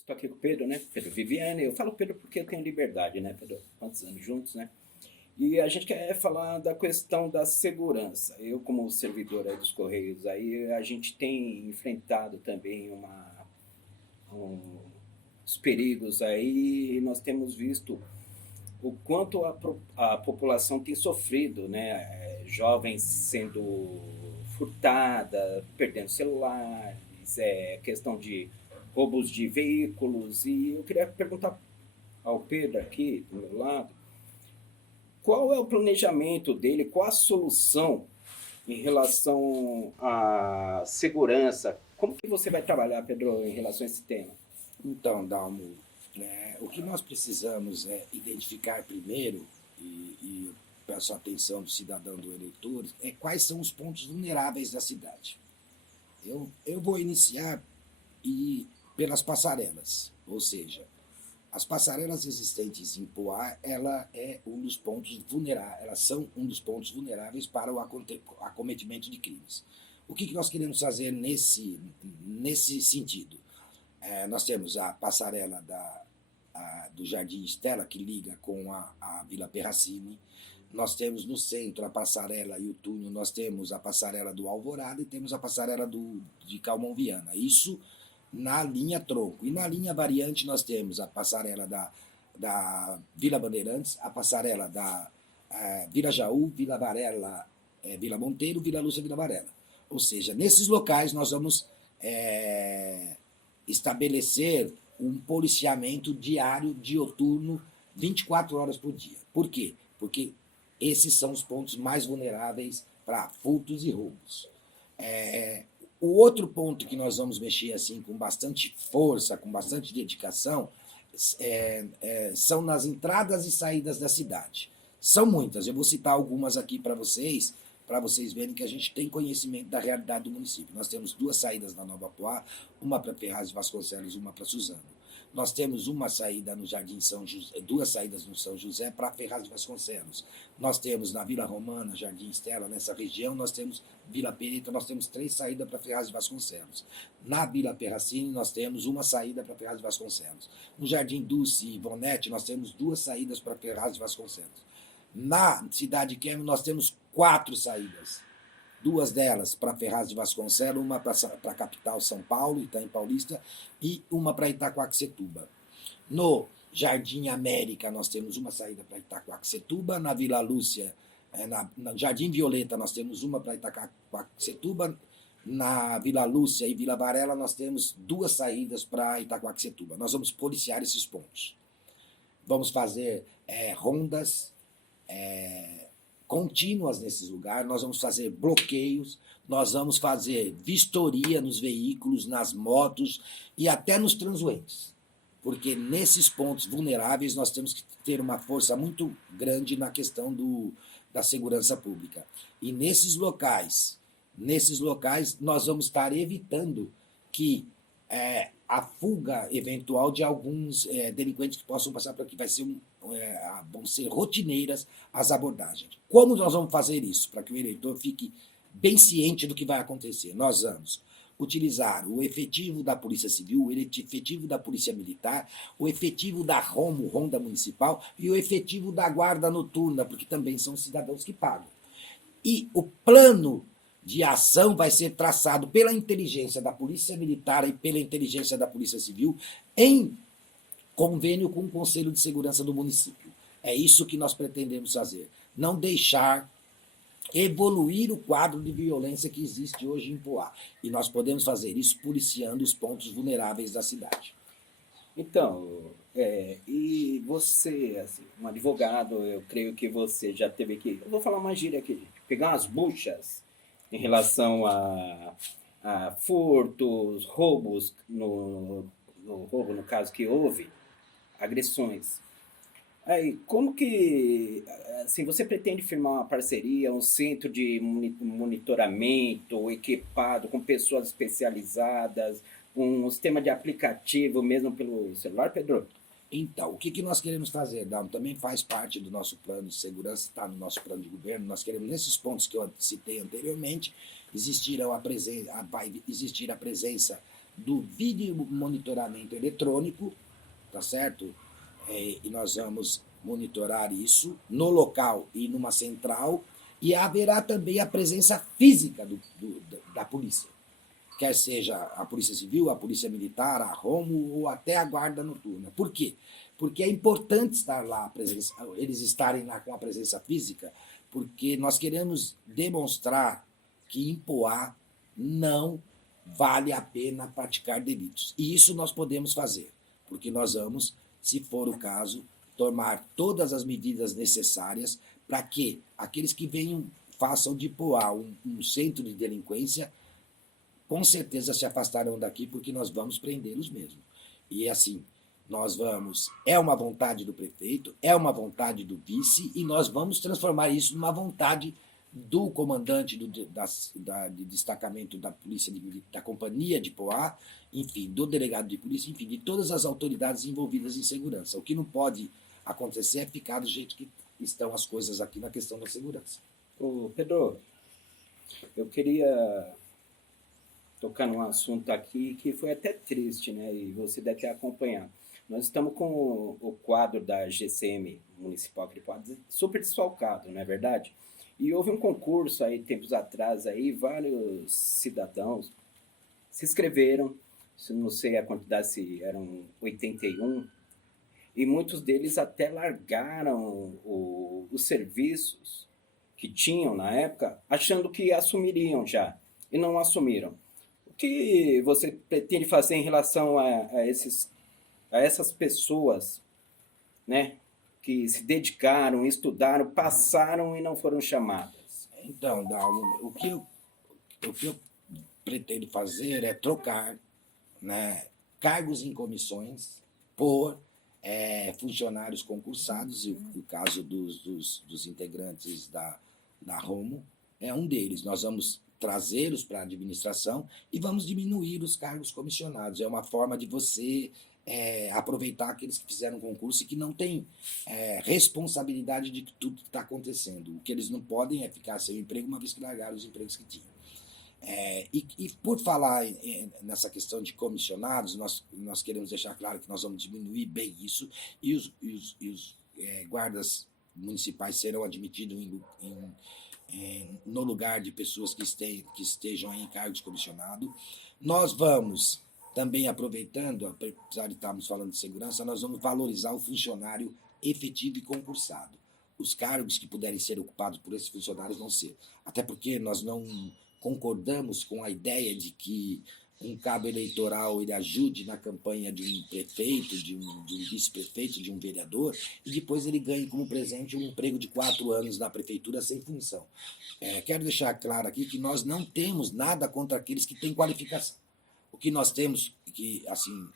Estou aqui com o Pedro, né? Pedro Viviane. Eu falo Pedro porque eu tenho liberdade, né, Pedro? Quantos anos juntos, né? E a gente quer falar da questão da segurança. Eu, como servidor aí dos Correios, aí a gente tem enfrentado também os perigos aí e nós temos visto o quanto a população tem sofrido, né? Jovens sendo furtada, perdendo celulares, questão de roubos de veículos. E eu queria perguntar ao Pedro aqui, do meu lado, qual é o planejamento dele, qual a solução em relação à segurança? Como que você vai trabalhar, Pedro, em relação a esse tema? Então, Dalmo, o que nós precisamos é identificar primeiro, e peço a atenção do cidadão, do eleitor, é quais são os pontos vulneráveis da cidade. Eu vou iniciar pelas passarelas, ou seja, as passarelas existentes em Poá, elas são um dos pontos vulneráveis para o acometimento de crimes. O que nós queremos fazer nesse sentido? Nós temos a passarela do Jardim Estela, que liga com a Vila Perracini. Nós temos no centro a passarela e o túnel, nós temos a passarela do Alvorada e temos a passarela de Calmon Viana. Isso na linha tronco. E na linha variante nós temos a passarela da Vila Bandeirantes, a passarela da Vila Jaú, Vila Varela, Vila Monteiro, Vila Lúcia, Vila Varela. Ou seja, nesses locais nós vamos estabelecer um policiamento diário, dioturno, 24 horas por dia. Por quê? Porque esses são os pontos mais vulneráveis para furtos e roubos. O outro ponto que nós vamos mexer assim com bastante força, com bastante dedicação, são nas entradas e saídas da cidade. São muitas, eu vou citar algumas aqui para vocês verem que a gente tem conhecimento da realidade do município. Nós temos 2 saídas na Nova Poá, uma para Ferraz de Vasconcelos e uma para Suzano. Nós temos uma saída no Jardim São José, 2 saídas no São José para Ferraz de Vasconcelos. Nós temos na Vila Romana, Jardim Estela, nessa região, nós temos Vila Perita, nós temos 3 saídas para Ferraz de Vasconcelos. Na Vila Perracini, nós temos uma saída para Ferraz de Vasconcelos. No Jardim Dulce e Ivonete, nós temos 2 saídas para Ferraz de Vasconcelos. Na Cidade Quêmio, nós temos 4 saídas. 2 delas para Ferraz de Vasconcelos, uma para a capital São Paulo, Itaim Paulista, e uma para Itaquaquecetuba. No Jardim América, nós temos uma saída para Itaquaquecetuba. Na Vila Lúcia, no Jardim Violeta, nós temos uma para Itaquaquecetuba. Na Vila Lúcia e Vila Varela, nós temos 2 saídas para Itaquaquecetuba. Nós vamos policiar esses pontos. Vamos fazer rondas contínuas nesses lugares, nós vamos fazer bloqueios, nós vamos fazer vistoria nos veículos, nas motos e até nos transuentes. Porque nesses pontos vulneráveis nós temos que ter uma força muito grande na questão da segurança pública. E nesses locais nós vamos estar evitando que a fuga eventual de alguns delinquentes que possam passar por aqui. Vão ser rotineiras as abordagens. Como nós vamos fazer isso? Para que o eleitor fique bem ciente do que vai acontecer. Nós vamos utilizar o efetivo da Polícia Civil, o efetivo da Polícia Militar, o efetivo da Ronda Municipal e o efetivo da Guarda Noturna, porque também são cidadãos que pagam. E o plano de ação vai ser traçado pela inteligência da Polícia Militar e pela inteligência da Polícia Civil em convênio com o Conselho de Segurança do município. É isso que nós pretendemos fazer. Não deixar evoluir o quadro de violência que existe hoje em Poá. E nós podemos fazer isso policiando os pontos vulneráveis da cidade. Então, e você, assim, um advogado, eu creio que você já teve que, eu vou falar uma gíria aqui, pegar umas buchas em relação a furtos, roubos, no roubo, no caso que houve, agressões. Aí, como que, assim, você pretende firmar uma parceria, um centro de monitoramento equipado com pessoas especializadas, um sistema de aplicativo mesmo pelo celular, Pedro? Então, o que nós queremos fazer, Dalmo? Também faz parte do nosso plano de segurança, está no nosso plano de governo. Nós queremos, nesses pontos que eu citei anteriormente, vai existir a presença do vídeo monitoramento eletrônico, tá certo? E nós vamos monitorar isso no local e numa central, e haverá também a presença física da polícia, quer seja a Polícia Civil, a Polícia Militar, a Romo ou até a Guarda Noturna. Por quê? Porque é importante estar lá, eles estarem lá com a presença física, porque nós queremos demonstrar que em Poá não vale a pena praticar delitos. E isso nós podemos fazer, porque nós vamos, se for o caso, tomar todas as medidas necessárias para que aqueles que venham façam de Poá um centro de delinquência, com certeza se afastarão daqui, porque nós vamos prendê-los mesmo. E assim, nós vamos... É uma vontade do prefeito, é uma vontade do vice, e nós vamos transformar isso numa vontade do comandante de destacamento da polícia, da companhia de Poá, enfim, do delegado de polícia, enfim, de todas as autoridades envolvidas em segurança. O que não pode acontecer é ficar do jeito que estão as coisas aqui na questão da segurança. Ô, Pedro, eu queria tocar num assunto aqui que foi até triste, né? E você deve ter acompanhado. Nós estamos com o quadro da GCM Municipal de Poá super desfalcado, não é verdade? E houve um concurso aí, tempos atrás, aí, vários cidadãos se inscreveram, não sei a quantidade, se eram 81, e muitos deles até largaram os serviços que tinham na época, achando que assumiriam já, e não assumiram. O que você pretende fazer em relação a essas pessoas, né, que se dedicaram, estudaram, passaram e não foram chamadas? Então, Dalmo, o que eu pretendo fazer é trocar, né, cargos em comissões por funcionários concursados, e o caso dos integrantes da Romo é um deles. Nós vamos trazê-los para a administração e vamos diminuir os cargos comissionados. É uma forma de você aproveitar aqueles que fizeram concurso e que não têm responsabilidade de tudo que está acontecendo. O que eles não podem é ficar sem emprego, uma vez que largaram os empregos que tinham. E por falar nessa questão de comissionados, nós queremos deixar claro que nós vamos diminuir bem isso, e os guardas municipais serão admitidos no lugar de pessoas que estejam em cargos comissionados. Nós vamos também, aproveitando, apesar de estarmos falando de segurança, nós vamos valorizar o funcionário efetivo e concursado. Os cargos que puderem ser ocupados por esses funcionários vão ser. Até porque nós não concordamos com a ideia de que um cabo eleitoral ele ajude na campanha de um prefeito, de um vice-prefeito, de um vereador, e depois ele ganhe como presente um emprego de 4 anos na prefeitura sem função. Quero deixar claro aqui que nós não temos nada contra aqueles que têm qualificação. O que nós temos que assim,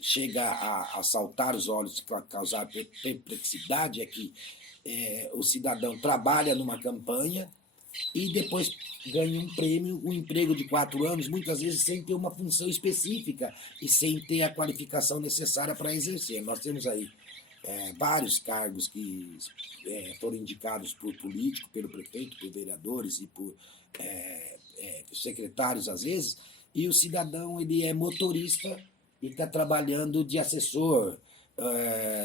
chega a saltar os olhos, causar perplexidade, é que o cidadão trabalha numa campanha e depois ganha um prêmio, um emprego de 4 anos, muitas vezes sem ter uma função específica e sem ter a qualificação necessária para exercer. Nós temos aí vários cargos que foram indicados por político, pelo prefeito, por vereadores e por secretários, às vezes, e o cidadão ele é motorista e está trabalhando de assessor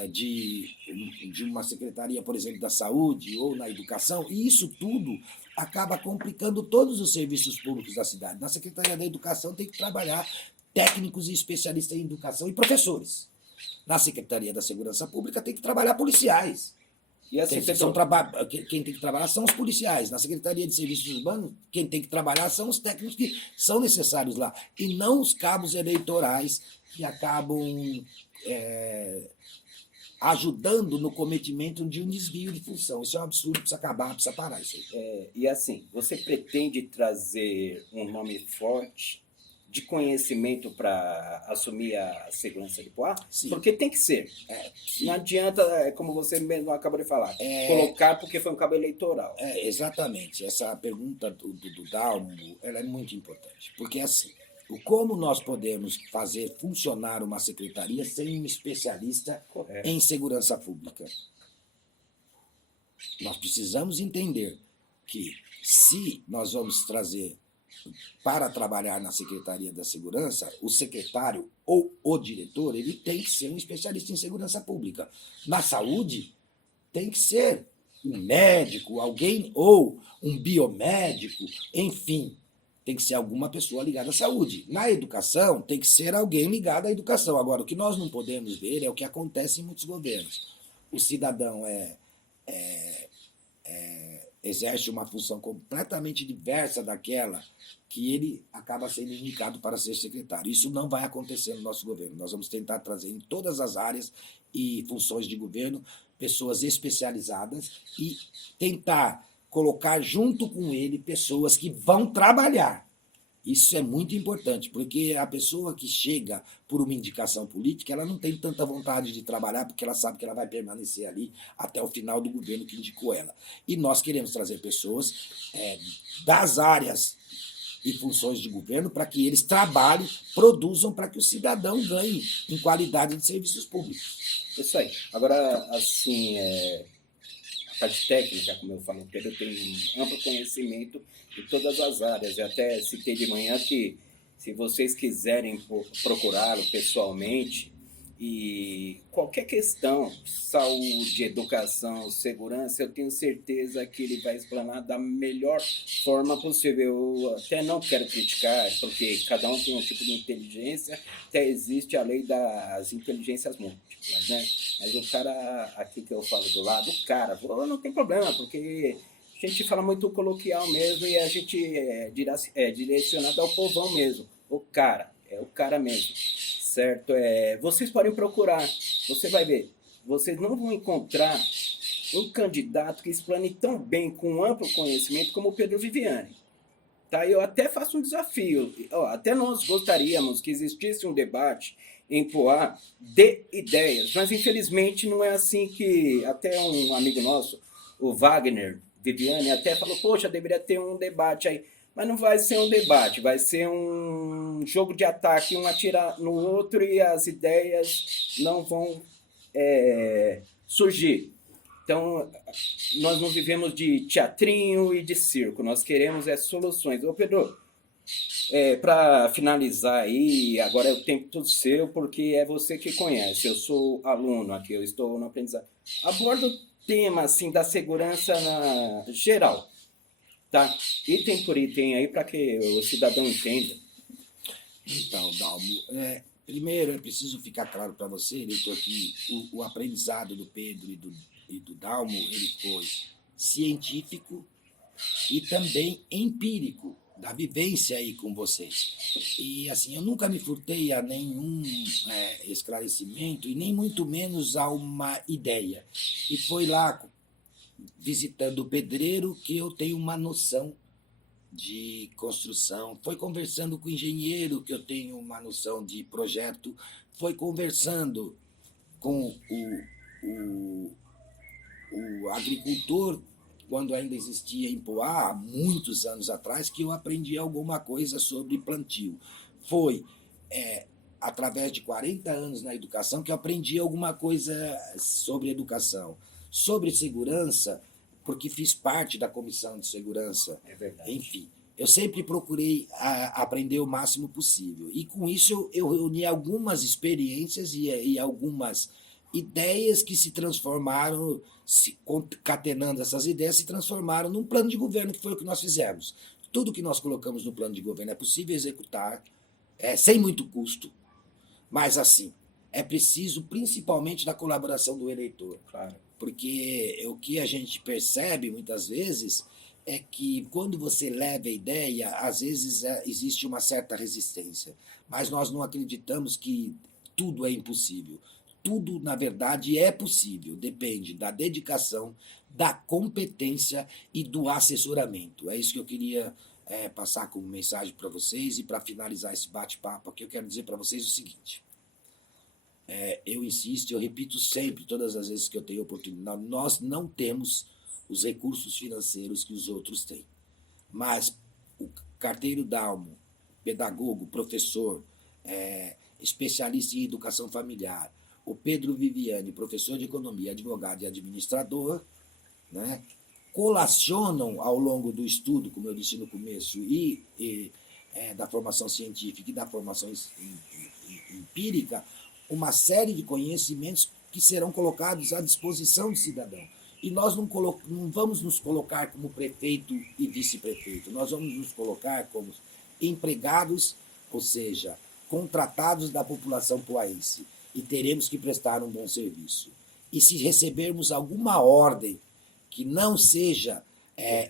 de uma secretaria, por exemplo, da saúde ou na educação, e isso tudo acaba complicando todos os serviços públicos da cidade. Na Secretaria da Educação tem que trabalhar técnicos e especialistas em educação e professores. Na Secretaria da Segurança Pública tem que trabalhar policiais. E assim, quem tem que trabalhar são os policiais. Na Secretaria de Serviços Urbanos, quem tem que trabalhar são os técnicos que são necessários lá, e não os cabos eleitorais que acabam ajudando no cometimento de um desvio de função. Isso é um absurdo, precisa acabar, precisa parar isso aí. E assim, você pretende trazer um nome forte de conhecimento para assumir a segurança de Poá? Sim. Porque tem que ser. Não adianta, como você mesmo acabou de falar, colocar porque foi um cabo eleitoral. Exatamente. Essa pergunta do Dalmo, ela é muito importante. Porque assim, como nós podemos fazer funcionar uma secretaria sem um especialista em segurança pública? Nós precisamos entender que se nós vamos trazer para trabalhar na Secretaria da Segurança, o secretário ou o diretor, ele tem que ser um especialista em segurança pública. Na saúde, tem que ser um médico, alguém, ou um biomédico, enfim, tem que ser alguma pessoa ligada à saúde. Na educação, tem que ser alguém ligado à educação. Agora, o que nós não podemos ver é o que acontece em muitos governos. O cidadão exerce uma função completamente diversa daquela que ele acaba sendo indicado para ser secretário. Isso não vai acontecer no nosso governo. Nós vamos tentar trazer em todas as áreas e funções de governo pessoas especializadas e tentar colocar junto com ele pessoas que vão trabalhar. Isso é muito importante, porque a pessoa que chega por uma indicação política, ela não tem tanta vontade de trabalhar, porque ela sabe que ela vai permanecer ali até o final do governo que indicou ela. E nós queremos trazer pessoas das áreas e funções de governo para que eles trabalhem, produzam, para que o cidadão ganhe em qualidade de serviços públicos. Isso aí. Agora, assim, a parte técnica, como eu falo, Pedro tem um amplo conhecimento em todas as áreas. Eu até citei de manhã que, se vocês quiserem procurá-lo pessoalmente, e qualquer questão, saúde, educação, segurança, eu tenho certeza que ele vai explanar da melhor forma possível. Eu até não quero criticar, porque cada um tem um tipo de inteligência, até existe a lei das inteligências múltiplas, né? Mas o cara, aqui que eu falo do lado, o cara, não tem problema, porque a gente fala muito coloquial mesmo e a gente é direcionado ao povão mesmo. O cara, é o cara mesmo. Certo? Vocês podem procurar, você vai ver, vocês não vão encontrar um candidato que explane tão bem, com amplo conhecimento, como o Pedro Viviani. Tá? Eu até faço um desafio, até nós gostaríamos que existisse um debate em Poá de ideias, mas infelizmente não é assim. Que até um amigo nosso, o Wagner Viviani, até falou, poxa, deveria ter um debate aí. Mas não vai ser um debate, vai ser um jogo de ataque, um atirar no outro e as ideias não vão surgir. Então, nós não vivemos de teatrinho e de circo, nós queremos soluções. Ô Pedro, para finalizar aí, agora é o tempo todo seu, porque é você que conhece, eu sou aluno aqui, eu estou no aprendizado. Aborda o tema assim, da segurança geral. Tá? Item por item aí para que o cidadão entenda. Então, Dalmo, primeiro é preciso ficar claro para você, eleitor, que o aprendizado do Pedro e do Dalmo, ele foi científico e também empírico, da vivência aí com vocês. E assim, eu nunca me furtei a nenhum esclarecimento e nem muito menos a uma ideia. E foi lá, visitando o pedreiro, que eu tenho uma noção de construção. Foi conversando com o engenheiro, que eu tenho uma noção de projeto. Foi conversando com o agricultor, quando ainda existia em Poá, há muitos anos atrás, que eu aprendi alguma coisa sobre plantio. Foi através de 40 anos na educação que eu aprendi alguma coisa sobre educação. Sobre segurança, porque fiz parte da comissão de segurança. É verdade. Enfim, eu sempre procurei aprender o máximo possível. E com isso eu reuni algumas experiências e algumas ideias que se transformaram, concatenando essas ideias, se transformaram num plano de governo, que foi o que nós fizemos. Tudo que nós colocamos no plano de governo é possível executar, sem muito custo, mas assim, é preciso principalmente da colaboração do eleitor. Claro. Porque o que a gente percebe muitas vezes é que quando você leva a ideia, às vezes existe uma certa resistência. Mas nós não acreditamos que tudo é impossível. Tudo, na verdade, é possível. Depende da dedicação, da competência e do assessoramento. É isso que eu queria passar como mensagem para vocês. E para finalizar esse bate-papo aqui, eu quero dizer para vocês o seguinte. Eu insisto, eu repito sempre, todas as vezes que eu tenho oportunidade, nós não temos os recursos financeiros que os outros têm. Mas o carteiro Dalmo, pedagogo, professor, especialista em educação familiar, o Pedro Viviani, professor de economia, advogado e administrador, né, colacionam ao longo do estudo, como eu disse no começo, da formação científica e da formação empírica, uma série de conhecimentos que serão colocados à disposição do cidadão. E nós não vamos nos colocar como prefeito e vice-prefeito, nós vamos nos colocar como empregados, ou seja, contratados da população poaense, e teremos que prestar um bom serviço. E se recebermos alguma ordem que não seja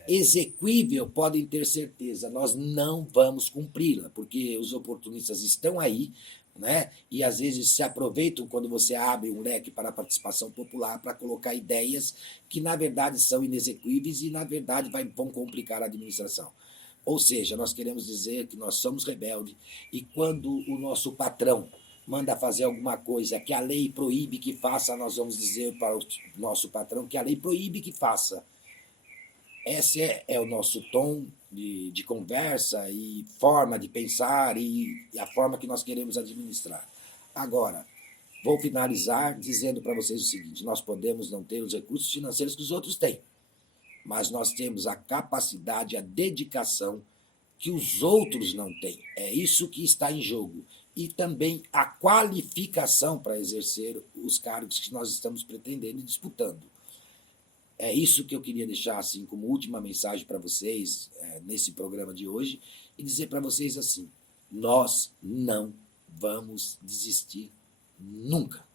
exequível, podem ter certeza, nós não vamos cumpri-la, porque os oportunistas estão aí, né? E às vezes se aproveitam quando você abre um leque para a participação popular para colocar ideias que, na verdade, são inexequíveis e, na verdade, vão complicar a administração. Ou seja, nós queremos dizer que nós somos rebeldes e quando o nosso patrão manda fazer alguma coisa que a lei proíbe que faça, nós vamos dizer para o nosso patrão que a lei proíbe que faça. Esse é o nosso tom de conversa e forma de pensar e a forma que nós queremos administrar. Agora, vou finalizar dizendo para vocês o seguinte: nós podemos não ter os recursos financeiros que os outros têm, mas nós temos a capacidade, a dedicação que os outros não têm. É isso que está em jogo. E também a qualificação para exercer os cargos que nós estamos pretendendo e disputando. É isso que eu queria deixar assim como última mensagem para vocês nesse programa de hoje e dizer para vocês assim: nós não vamos desistir nunca.